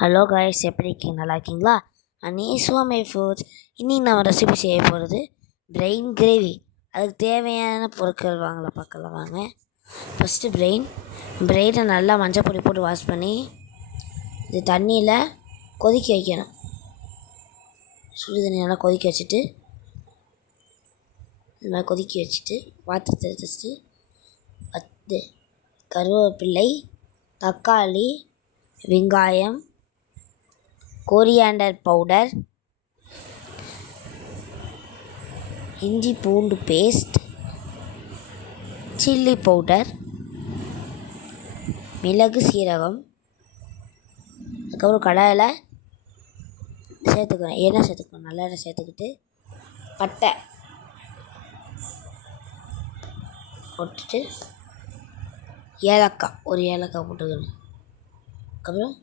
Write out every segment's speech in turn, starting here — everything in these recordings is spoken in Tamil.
ஹலோ காய்ஸ் எப்படி இருக்கீங்க? நல்லா இருக்கீங்களா? அன்னி சுவமை ஃபுட்ஸ் இன்றைக்கி நம்ம ரெசிபி செய்ய போகிறது பிரெயின் கிரேவி அதுக்கு தேவையான பொருட்கள் வாங்கல பார்க்கலாம் வாங்க. ஃபஸ்ட்டு பிரெயின் பிரெயினை நல்லா மஞ்சள் பொடி போட்டு வாஷ் பண்ணி இது தண்ணியில் கொதிக்க வைக்கணும். சுடு தண்ணி நல்லா கொதிக்க வச்சுட்டு இந்த மாதிரி கொதிக்க வச்சுட்டு பாத்திரத்தை எடுத்து பத்து கருவேப்பிள்ளை தக்காளி வெங்காயம் கோரியாண்டர் பவுடர் இஞ்சி பூண்டு பேஸ்ட் சில்லி பவுடர் மிளகு சீரகம். அதுக்கப்புறம் கடாயில் சேர்த்துக்கிறேன் எண்ணெய் சேர்த்துக்கணும் நல்லெண்ணெய் சேர்த்துக்கிட்டு பட்டை போட்டுட்டு ஏலக்காய் ஒரு ஏலக்காய் போட்டுக்கணும். அதுக்கப்புறம்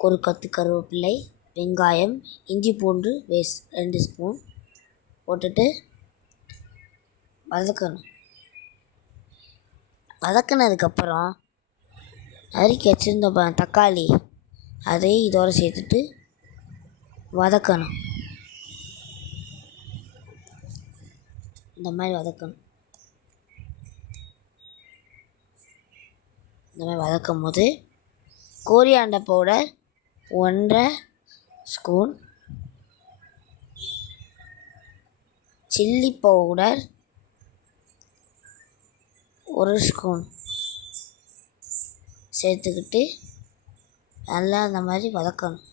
ஒரு கத்து கருவேப்பிலை வெங்காயம் இஞ்சி பூண்டு பேஸ்ட் ரெண்டு ஸ்பூன் போட்டுட்டு வதக்கணும். வதக்கினதுக்கப்புறம் நறுக்கி வச்சுருந்த தக்காளி அதையும் இதோடு சேர்த்துட்டு வதக்கணும். இந்த மாதிரி வதக்கணும். இந்த மாதிரி வதக்கும் போது கோரியாண்ட பவுடர் ஒன்றரை ஸ்பூன் சில்லி பவுடர் ஒரு ஸ்பூன் சேர்த்துக்கிட்டு நல்லா அந்த மாதிரி வதக்கணும்.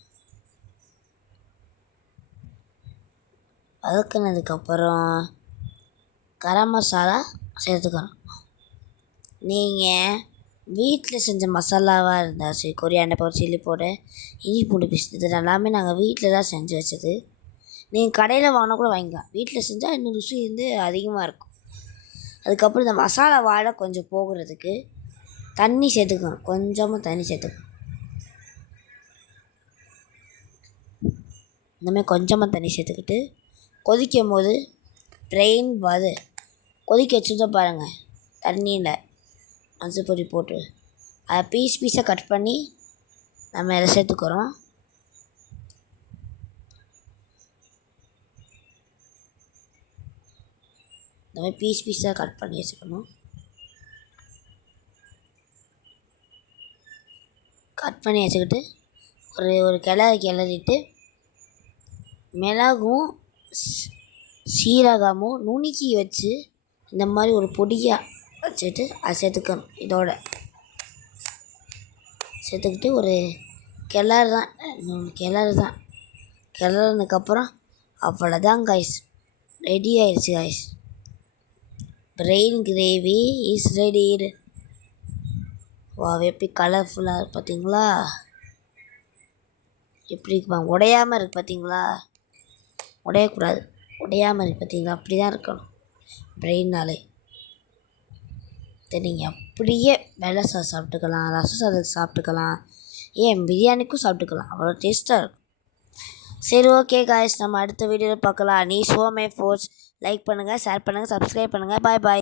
வதக்குனதுக்கப்புறம் கரம் மசாலா சேர்த்துக்கணும். நீங்கள் வீட்டில் செஞ்ச மசாலாவாக இருந்தால் சரி கொரியாண்டை பவுடர் சில்லி பவுடர் இஞ்சி பூண்டு பேஸ்ட் இது எல்லாமே நாங்கள் வீட்டில் தான் செஞ்சு வச்சது. நீங்கள் கடையில் வாங்கினா கூட வாங்கிக்கலாம் வீட்டில் செஞ்சால் இன்னும் ருசி வந்து அதிகமாக இருக்கும். அதுக்கப்புறம் இந்த மசாலா வாடை கொஞ்சம் போகிறதுக்கு தண்ணி சேர்த்துக்கணும். கொஞ்சமாக தண்ணி சேர்த்துக்கணும். இந்தமாதிரி கொஞ்சமாக தண்ணி சேர்த்துக்கிட்டு கொதிக்கும் போது ட்ரெயின் வது கொதிக்க வச்சுதான் பாருங்கள் தண்ணியில் மஞ்சள் பொடி போட்டு. அதை பீஸ் பீஸாக கட் பண்ணி நம்ம இதை சேர்த்துக்கிறோம். இந்த மாதிரி பீஸ் பீஸாக கட் பண்ணி வச்சுக்கணும். கட் பண்ணி வச்சுக்கிட்டு ஒரு ஒரு கிளறி கிளறிட்டு மிளகும் சீரகமும் நுணுக்கி வச்சு இந்த மாதிரி ஒரு பொடியாக வச்சுட்டு அதை சேர்த்துக்கணும் இதோட. சேர்த்துக்கிட்டு ஒரு கிளறு தான் கிளறு தான். கிளறுனதுக்கப்புறம் அவ்வளோதான் காய்ஸ் ரெடி ஆயிடுச்சு guys brain gravy is ready வா எப்படி கலர்ஃபுல்லாக பார்த்தீங்களா எப்படி இருக்குமா உடையாமல் இருக்குது பார்த்தீங்களா உடையக்கூடாது. உடையாமல் இருக்குது பார்த்தீங்களா அப்படி தான் இருக்கணும் பிரெயின்னாலே இதை நீங்கள் அப்படியே வெள்ளை சாதம் சாப்பிட்டுக்கலாம் ரசம் சாதத்துக்கு சாப்பிட்டுக்கலாம் ஏன் பிரியாணிக்கும் சாப்பிட்டுக்கலாம். அவ்வளோ டேஸ்ட்டாக இருக்கும். சரி ஓகே காய்ஸ் நம்ம அடுத்த வீடியோவில் பார்க்கலாம். நீ ஷோ மை ஃபோர்ஸ் லைக் பண்ணுங்கள் ஷேர் பண்ணுங்கள் சப்ஸ்கிரைப் பண்ணுங்கள் பாய் பாய்